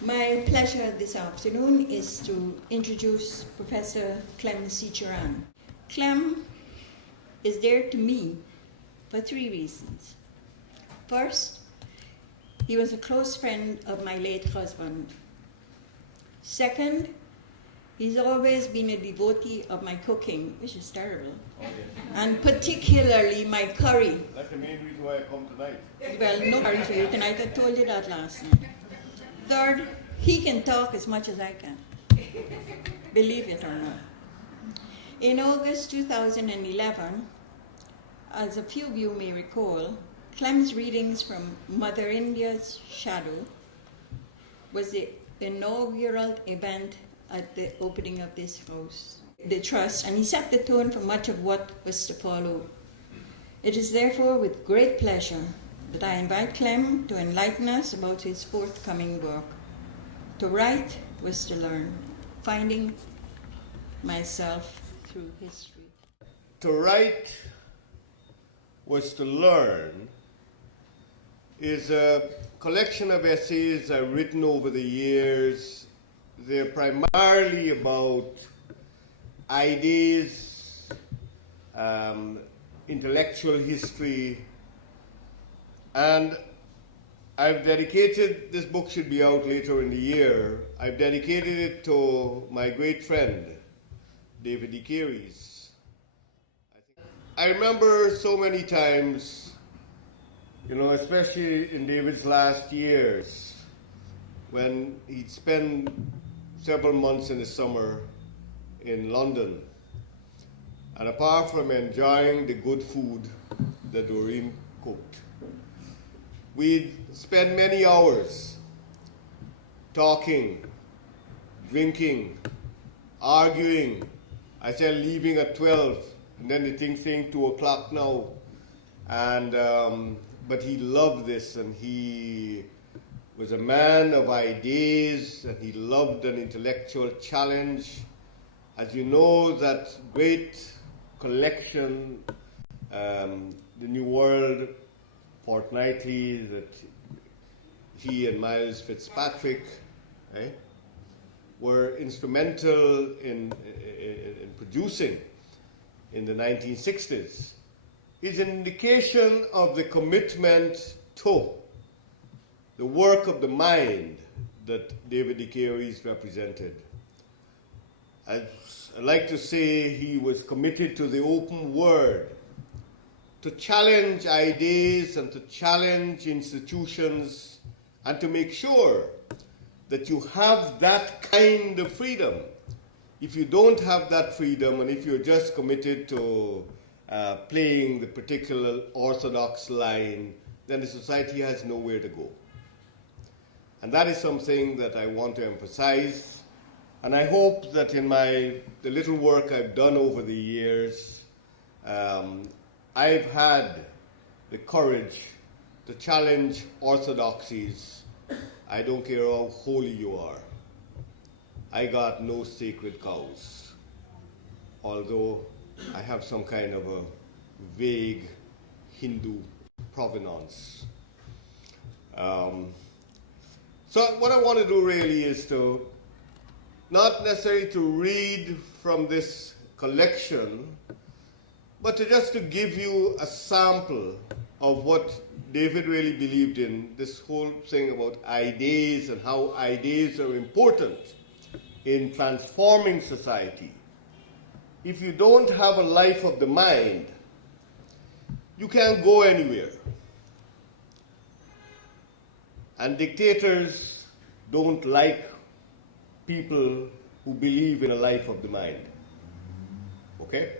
My pleasure this afternoon is to introduce Professor Clem Seecharan. Clem is dear to me for three reasons. First, he was a close friend of my late husband. Second, he's always been a devotee of my cooking, which is terrible, and particularly my curry. That's the main reason why I come tonight. Well, no curry for you tonight, I told you that last night. Third, he can talk as much as I can, believe it or not. In August 2011, as a few of you may recall, Clem's readings from Mother India's Shadow was the inaugural event at the opening of this house, the trust, and he set the tone for much of what was to follow. It is therefore with great pleasure that I invite Clem to enlighten us about his forthcoming work. To write was to learn, finding myself through history. To write was to learn is a collection of essays I've written over the years. They're primarily about ideas, intellectual history, and I've dedicated, this book should be out later in the year, I've dedicated it to my great friend, David de Caires. I remember so many times, especially in David's last years, when he'd spend several months in the summer in London. And apart from enjoying the good food that Doreen cooked, we'd spend many hours talking, drinking, arguing. I said leaving at 12, and then the thing saying 2 o'clock now. And but he loved this, and he was a man of ideas, and he loved an intellectual challenge. As you know, that great collection, The New World, fortnightly, that he and Miles Fitzpatrick were instrumental in producing in the 1960s, is an indication of the commitment to the work of the mind that David de Caires represented. I like to say he was committed to the open word, to challenge ideas and to challenge institutions, and to make sure that you have that kind of freedom. If you don't have that freedom, and if you're just committed to playing the particular orthodox line, then the society has nowhere to go. And that is something that I want to emphasize. And I hope that in the little work I've done over the years, I've had the courage to challenge orthodoxies. I don't care how holy you are. I got no sacred cows, although I have some kind of a vague Hindu provenance. So what I want to do really is to not necessarily to read from this collection, but just to give you a sample of what David really believed in, this whole thing about ideas and how ideas are important in transforming society. If you don't have a life of the mind, you can't go anywhere. And dictators don't like people who believe in a life of the mind. Okay?